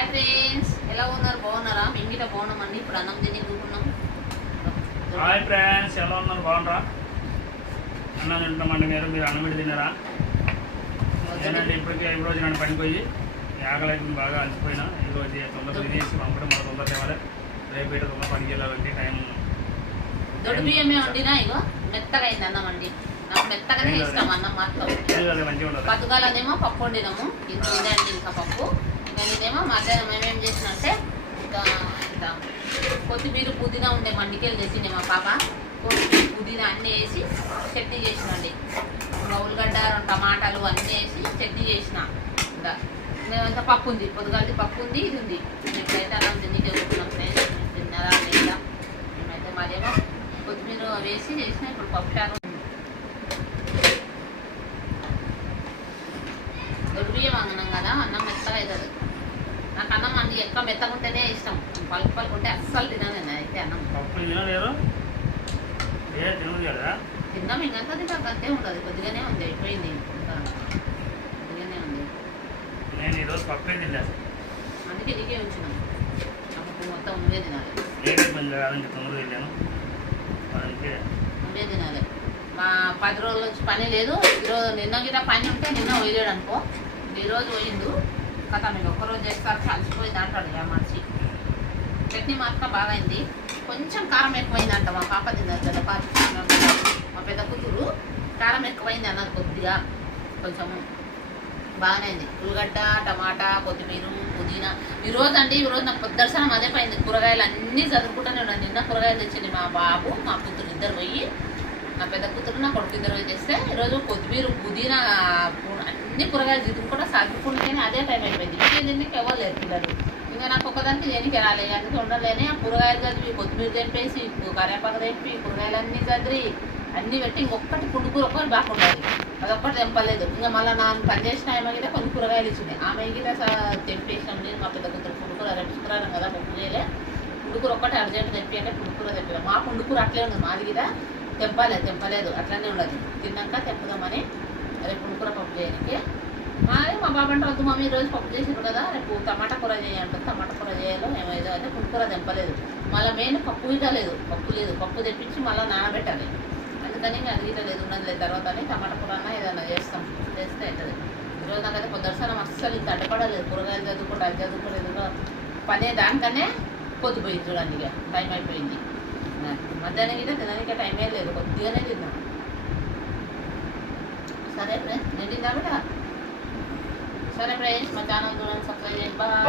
Hi friends, ఎలా ఉన్నారు? బాగున్నారా? మేము గిట్ట బాగున్నామండి. ఇప్పుడు అన్నం తిని కూర్చున్నాం. హాయ్ ఫ్రెండ్స్, ఎలా ఉన్నారు? బాగున్నారా? అన్నం తింటున్నామండి. మీరు అన్నం పెట్టి తిన్నారా? నేనండి ఇప్పటికే రోజు నన్ను పనికి పోయి ఆకలి అయితే బాగా అలసిపోయినా. ఈరోజు తొందరగా తినేసి పంపడం మన తొందర తేవాలి. రేపు అయితే తొందర పనికి వెళ్ళాలంటే టైం దొడ్డు బియ్యమే వండినా. ఇగో మెత్తగా అయింది అన్నం అండి. నాకు మెత్తగానే ఇష్టం అన్నం మాత్రం. మంచిగా ఉండదు. పతుగాలనేమో పప్పు వండినాము. ఇంత ఉందండి ఇంకా పప్పు. ఇంకా నేనేమో మధ్యాహ్నం మేమేం చేసినంటే ఇంకా కొత్తిమీర పుదీనా ఉండే మండికెళ్ళి తెచ్చిండే మా పాప. కొత్తిమీర పుదీనా అన్నీ వేసి చట్నీ చేసినండి. ఇంకా ఉల్లిగడ్డ టమాటాలు అన్నీ వేసి చట్నీ చేసిన. ఇంకా మేమంతా పప్పు ఉంది, పొద్దుగాలది పప్పు ఉంది, ఇది ఉంది. మేమైతే అన్నం తిని తెలుసుకున్నాం. ఫ్రెండ్స్ తిన్నారా లేదా? మేమైతే మాదేమో కొత్తిమీర వేసి చేసిన. ఇప్పుడు పప్పు చారు దొడ్డు బియ్యం అన్నాం కదా, అన్నం మెత్తగా అవుతుంది. నాకు అన్నం అన్ని ఎక్కువ మెత్తగా ఉంటేనే ఇష్టం. పలుకు పలుకు ఉంటే అస్సలు తినను నేను అయితే అన్నం. తిన్నాం ఇంకంతా తిన్నాక అంతే ఉంటుంది. కొద్దిగానే ఉంది, అయిపోయింది. ఇంకా కొద్దిగానే ఉంది. నేను ఈరోజు పప్పే తిన్నాను. అందుకే నీకే ఉంచినాం. అప్పుడు మొత్తం నువ్వే తినాలి. తొందరగా వెళ్ళాను. నువ్వే తినాలి. మా 10 రోజుల నుంచి పని లేదు. ఈరోజు నిన్న గిట్ట పని ఉంటే నిన్న పోయలేడు అనుకో. ఈరోజు పోయిండు కథ. మీరు ఒక్కరోజు చేస్తారు కలిసిపోయింది అంటాడు ఆ మనిషి. చట్నీ మాత్రం బాగా అయింది. కొంచెం కారం ఎక్కువైందంట. మా పాప తిన్నారు కదా, మా పెద్ద కూతురు కారం ఎక్కువైంది అన్నది కొద్దిగా. కొంచెం బాగానే అయింది. ఉల్లిగడ్డ టమాటా కొత్తిమీర పుదీనా. ఈరోజు నాకు పొద్దుర్శనం అదే పోయింది. కూరగాయలు అన్నీ చదువుకుంటూనే ఉన్నాను. నిన్న కూరగాయలు తెచ్చింది మా బాబు మా కూతురు ఇద్దరు పోయి. నా పెద్ద కూతురు నా కొడుకు ఇద్దరు పోయి తెస్తే ఈరోజు కొత్తిమీర పుదీనా అన్ని కూరగాయలు చదువుకుంటూ చదువుకుంటేనే అదే టైం అయిపోయింది. ఇంకేం తిండికి ఇవ్వలేదు పిల్లలు. ఇంకా నాకు ఒక్కదానికి దేనికి రాలేదు. అందుకే ఉండలేని ఆ కూరగాయలు చదివి కొత్తిమీర తెంపేసి కరేపాకు తెంపి కూరగాయలన్నీ చదివి అన్నీ పెట్టి ఇంకొకటి పుండుకూర ఒక్కటి బాగుండాలి. అదొక్కటి తెంపలేదు. ఇంకా మళ్ళీ నాకు పని చేసిన ఆమె గిட்ட కొన్ని కూరగాయలు ఇచ్చింది. ఆమె గిట తెంపేసినాం. నేను మా పెద్ద కూతురు పుండుకూర రేపు శుక్రవారం కదా, పప్పు చేయలే. పుండుకూర ఒక్కటి అర్జెంట్ తెంపి అంటే పుండుకూర తెంపలేదు. మా పుండుకూర అట్లే ఉంది. మాది గిట తెంపలేదు అట్లనే ఉండదు. తిన్నాక తెంపుదామని రేపు పుండుకూర పప్పు చేయడానికి. మా బాబు అంటే వద్దు మమ్మీ ఈరోజు పప్పు చేసారు కదా, రేపు టమాటా కూర చేయాలంటే టమాటా కూర చేయాలో ఏమేదో అయితే పుండుకూర తెంపలేదు. మళ్ళీ మెయిన్ పప్పు గిట్టలేదు. పప్పు తెప్పించి మళ్ళీ నానబెట్టాలి. అందుకని అది గిట్టలేదు. ఉన్నది లేదు. తర్వాత టమాటా కూర అన్నా ఏదన్నా చేస్తే అవుతుంది. ఈరోజు నాకైతే పొద్దుర్శనం అస్సలు ఇంత అడ్డపడలేదు. కూరగాయలు చదువుకుంటూ అది చదువుకోలేదు. పనే దానికనే పొద్దుపోయింది చూడండి. ఇక టైం అయిపోయింది. మధ్యాహ్నం గిట్ట తినడానికి టైమే లేదు. కొద్దిగానే తిన్నాను. సరే ఫ్రెండ్స్, నేను తిన్నా బిడ్డ. సరే ఫ్రెండ్స్, మా ఛానల్ చూడండి, సబ్స్క్రైబ్ చేయండి. బాయ్.